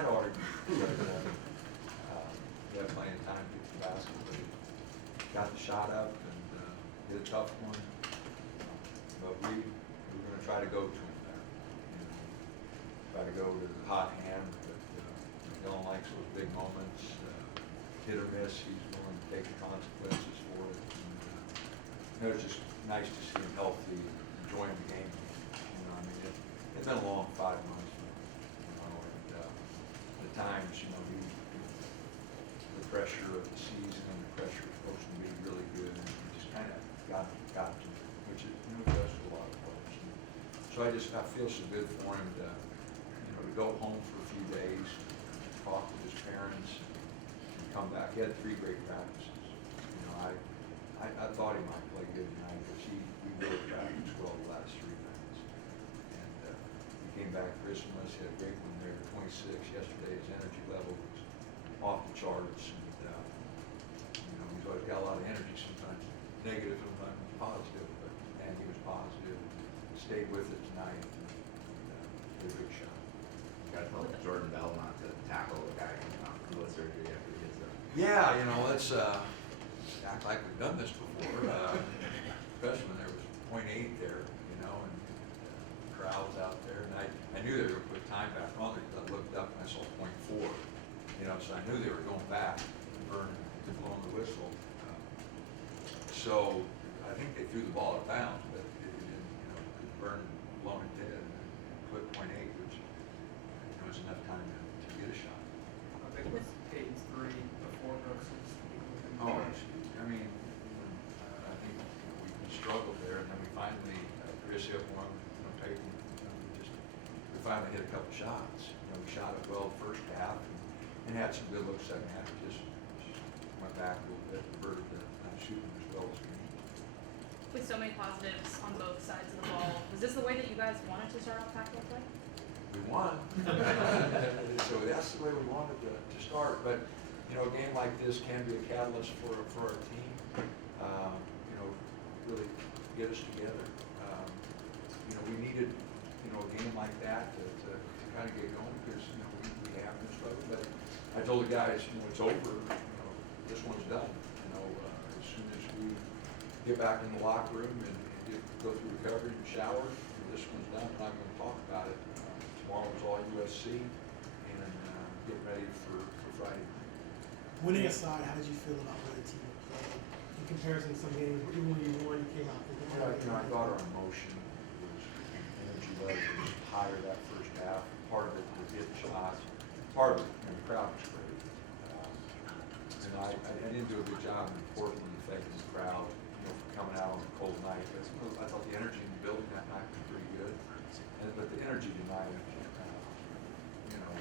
might have already, we had plenty of time to get the basket, but he got the shot up and hit a tough one. But we're going to try to go to him there. You know, try to go to the hot hand, but Dylan likes those big moments. Hit or miss, he's willing to take the consequences for it. And, it's just nice to see him healthy, enjoying the game. You know, I mean, it's been a long 5 months. You know, and at times, you know, the pressure of the season and the pressure is supposed to be really good, and he just kind of got to it, which is, you know, does to a lot of players. And so I feel so good for him to, you know, to go home for a few days, talk with his parents, and come back. He had 3 great practices. You know, I thought he might play good tonight because we really practiced well the last 3 nights. And he came back Christmas, he had a great one there, 26 yesterday. His energy level was off the charts. And, you know, he's always got a lot of energy, sometimes negative, sometimes positive, but man, he was positive. Stayed with it tonight and did a good shot. You got to tell Jordan Bell not to tackle the guy coming off the surgery after he gets there. Yeah, you know, let's act like we've done this before. Freshman, there was 0.8 there, you know, and the crowd was out there, and I knew they were going to put time back on it. I looked up and I saw 0.4, you know, so I knew they were going back and blowing the whistle. So I think they threw the ball out of bounds, but it didn't, you know, Vernon blown it dead and put 0.8, which was enough time to get a shot. I think it was Peyton's 3 before Brooks. Oh, I mean, I think we struggled there, and then we finally, Chris hit one, you know, Peyton, we finally hit a couple shots. You know, we shot it well the first half and had some good looks second half. Just went back a little bit, reverted to not shooting as well as we need. With so many positives on both sides of the ball, was this the way that you guys wanted to start off Pac-12 play? We won. So that's the way we wanted to start. But, you know, a game like this can be a catalyst for our team. You know, really get us together. You know, we needed, you know, a game like that to kind of get going because, you know, we have been struggling. But I told the guys, you know, it's over. You know, this one's done. You know, as soon as we get back in the locker room and go through recovery and shower, this one's done. We're not going to talk about it. Tomorrow's all USC, and getting ready for Friday. Winning aside, how did you feel about where the team played in comparison to some games? Even when you won, you came out with You know, I thought our emotion was, energy level was higher that first half. Part of it was hitting shots. Part of it, you know, the crowd was great. And I didn't do a good job in Portland affecting the crowd, you know, for coming out on a cold night. I thought the energy in the building that night was pretty good. But the energy tonight, you know,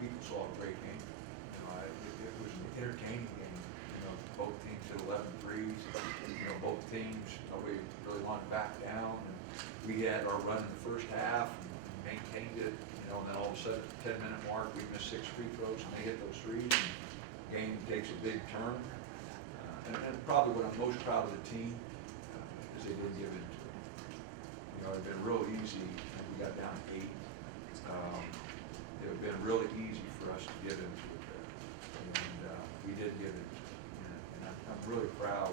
people saw a great game. You know, it was an entertaining game. You know, both teams hit 11 threes. You know, both teams, nobody really wanted to back down. And we had our run in the first half and maintained it. You know, and then all of a sudden, at the 10-minute mark, we missed 6 free throws and they hit those threes. And the game takes a big turn. And probably what I'm most proud of the team is they didn't give in to it. You know, it would have been real easy if we got down 8. It would have been really easy for us to get into it there. And we did get into it. And I'm really proud,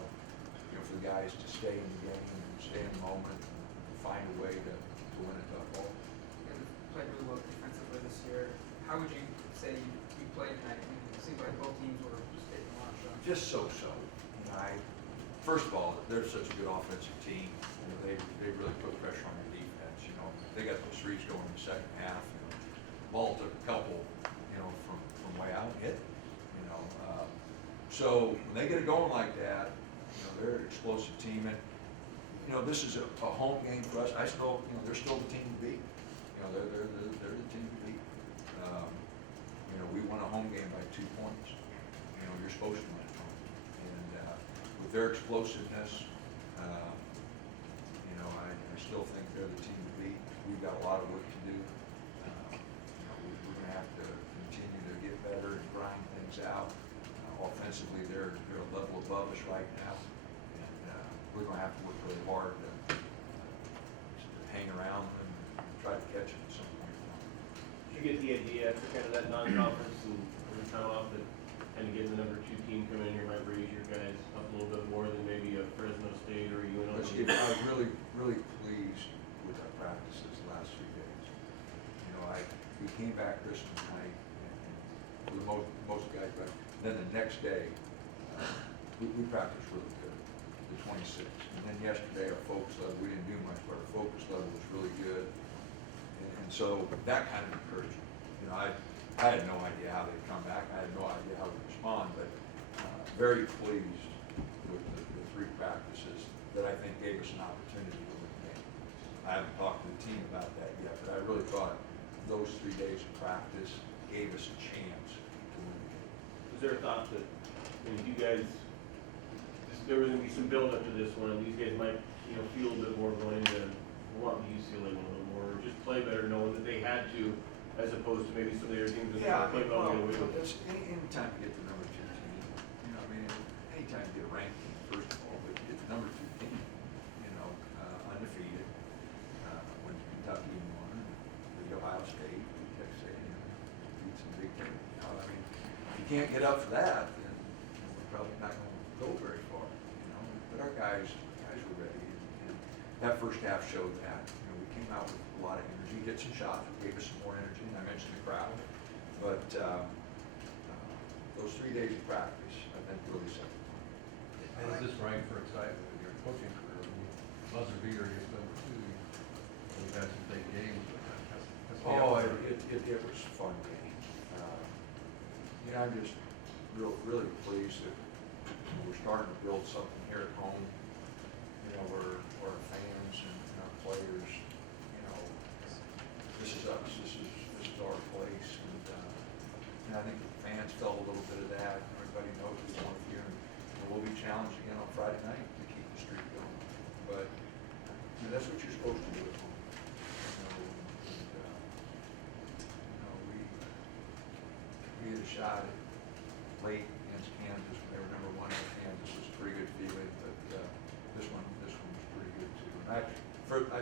you know, for the guys to stay in the game and stay in the moment and find a way to win a tough ball. You guys played really well defensively this year. How would you say you played tonight? I mean, it seems like both teams were just taking a lot of shots. Just so-so. You know, first of all, they're such a good offensive team. You know, they really put pressure on their defense. You know, they got those threes going in the second half. You know, ball took a couple, you know, from way out and hit. You know, so when they get it going like that, you know, they're an explosive team. And you know, this is a home game for us. I still, you know, they're still the team to beat. You know, they're the team to beat. You know, we won a home game by 2 points. You know, you're supposed to win at home. And with their explosiveness, you know, I still think they're the team to beat. We've got a lot of work to do. You know, we're going to have to continue to get better and grind things out. Offensively, they're a level above us right now, and we're going to have to work really hard to hang around and try to catch them at some point. you get the idea after kind of that non-conference and the time off that kind of getting the number 2 team coming in here might raise your guys up a little bit more than maybe a Fresno State or a UNLV? I was really pleased with our practices the last 3 days. You know, we came back Christmas night, and for most guys, but then the next day, we practiced really good, the 26th. And then yesterday, our focus level, we didn't do much, but our focus level was really good. And so that kind of encouraged me. You know, I had no idea how they'd come back. I had no idea how they'd respond, but very pleased with the 3 practices that I think gave us an opportunity to win the game. I haven't talked to the team about that yet, but I really thought those 3 days of practice gave us a chance to win the game. Was there a thought that, you guys, there was gonna be some build up to this one, and these guys might, feel a bit more going into wanting to use UCLA one a little more, or just play better knowing that they had to, as opposed to maybe some of the other teams that Yeah, play well get away with it? that's anytime you get the number 2 team, anytime you get a ranked team, first of all, but you get the number 2 team, undefeated, went to Kentucky and won, beat Ohio State, beat Texas A&M, beat some big teams. If you can't get up for that, then we're probably not going to go very far. But our guys were ready, and that first half showed that. We came out with a lot of energy, hit some shots, gave us some more energy. And I mentioned the crowd, but those 3 days of practice, I think, really set the tone. How does this rank for excitement in your coaching career? Buzzer beater against number 2. We've had some big games, but that's the Oh, outcome. it was a fun game. I'm just really pleased that we're starting to build something here at home. Where our fans and our players, this is us. This is our place, and I think the fans felt a little bit of that. Everybody knows we want here, and we'll be challenged again on Friday night to keep the streak going. But that's what you're supposed to do at home. We had a shot at late against Kansas. They were number 1 at Kansas. It was a pretty good feeling, but this one was pretty good too. And I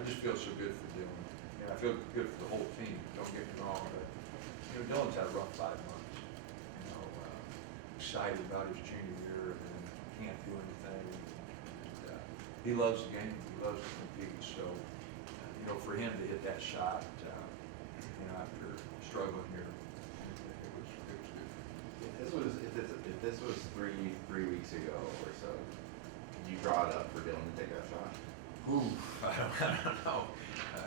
just feel so good for Dylan. I feel good for the whole team. Don't get me wrong, but Dylan's had a rough 5 months. Excited about his junior year, and then can't do anything. And, he loves the game. He loves to compete. So, for him to hit that shot, after struggling here, it was good. If this was three weeks ago or so, did you draw it up for Dylan to take that shot? Ooh, I don't know.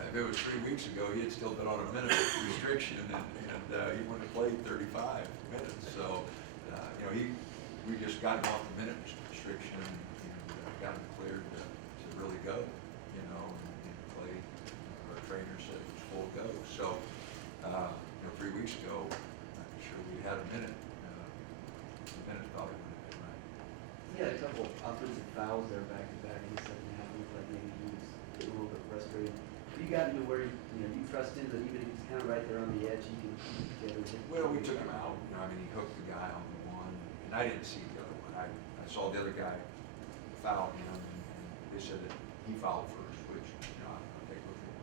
If it was 3 weeks ago, he had still been on a minute restriction, and he wouldn't have played 35 minutes. So, we just got him off the minute restriction and got him cleared to really go, and play. Our trainer said it was full go. So, 3 weeks ago, I'm sure we had a minute. The minute probably wouldn't have been right. He had a couple offensive fouls there back to back in the second half. It looked like maybe he was getting a little bit frustrated. You got into where you trusted that even if he's kind of right there on the edge, he can keep it together. Well, we took him out. He hooked the guy on the one, and I didn't see the other one. I saw the other guy foul him, and they said that he fouled first, which I'll take a look at.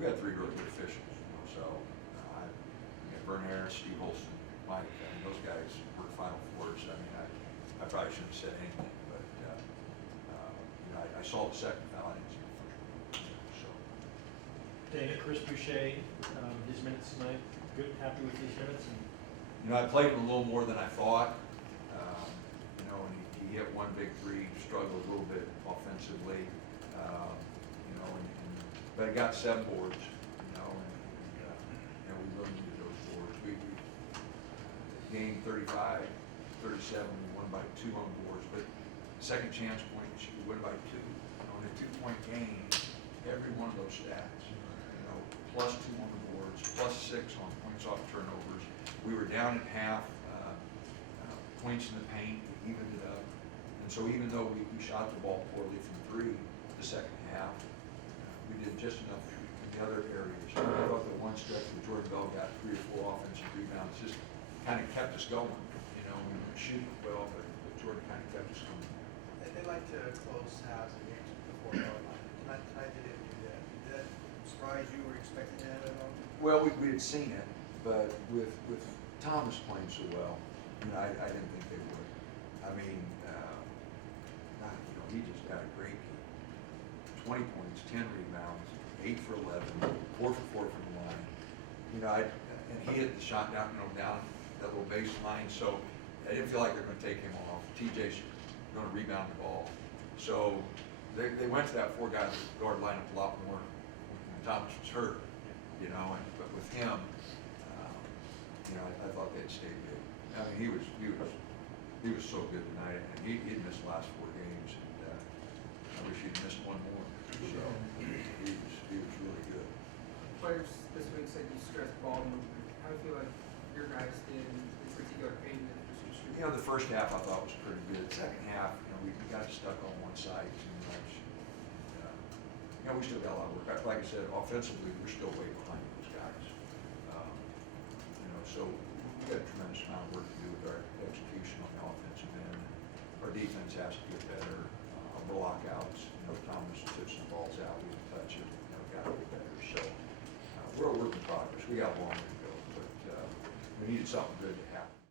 We had 3 really good officials, so we had Vern Harris, Steve Olson, Mike. Those guys were Final Fours. I probably shouldn't have said anything, but I saw the second foul. I didn't see the first one. So. Dana, Chris Boucher, his minutes tonight, good, happy with his minutes? I played him a little more than I thought. And he hit 1 big 3, struggled a little bit offensively. But he got 7 boards. And we really needed those boards. We gained 35, 37. We won by 2 on boards, but second chance points, we win by 2. In a 2-point game, every one of those stats, plus 2 on the boards, plus 6 on points off turnovers. We were down at half, points in the paint, we evened it up. And so even though we shot the ball poorly from 3 the second half, we did just enough in the other areas. I thought the one stretch where Jordan Bell got 3 or 4 offensive rebounds just kind of kept us going. We weren't shooting well, but Jordan kind of kept us going. They like to close halves and games before the line. Tonight they didn't do that. Did that surprise you? Were you expecting that at all? Well, we had seen it, but with Thomas playing so well, you know, I didn't think they would. I mean, God, you know, he just had a great game. 20 points, 10 rebounds, 8 for 11, 4 for 4 from the line. You know, and he hit the shot down, you know, down that little baseline, so I didn't feel like they're gonna take him off. TJ's gonna rebound the ball. So they went to that 4 guy guard lineup a lot more when Thomas was hurt, you know, but with him, you know, I thought they'd stay good. I mean, he was so good tonight, and he'd missed the last 4 games, and I wish he'd missed one more. So he was really good. Players this week said you stressed ball movement. How do you feel like your guys did, in particular Peyton and just You know, the first half I thought was pretty good. The second half, you know, we got stuck on one side too much. And, you know, we still got a lot of work. Like I said, offensively, we're still way behind those guys. You know, so we got a tremendous amount of work to do with our execution on the offensive end. Our defense has to get better. Our blockouts, you know, Thomas tips some balls out, we can touch it, you know, got to get better. So we're a work in progress. We got a long way to go, but we needed something good to happen.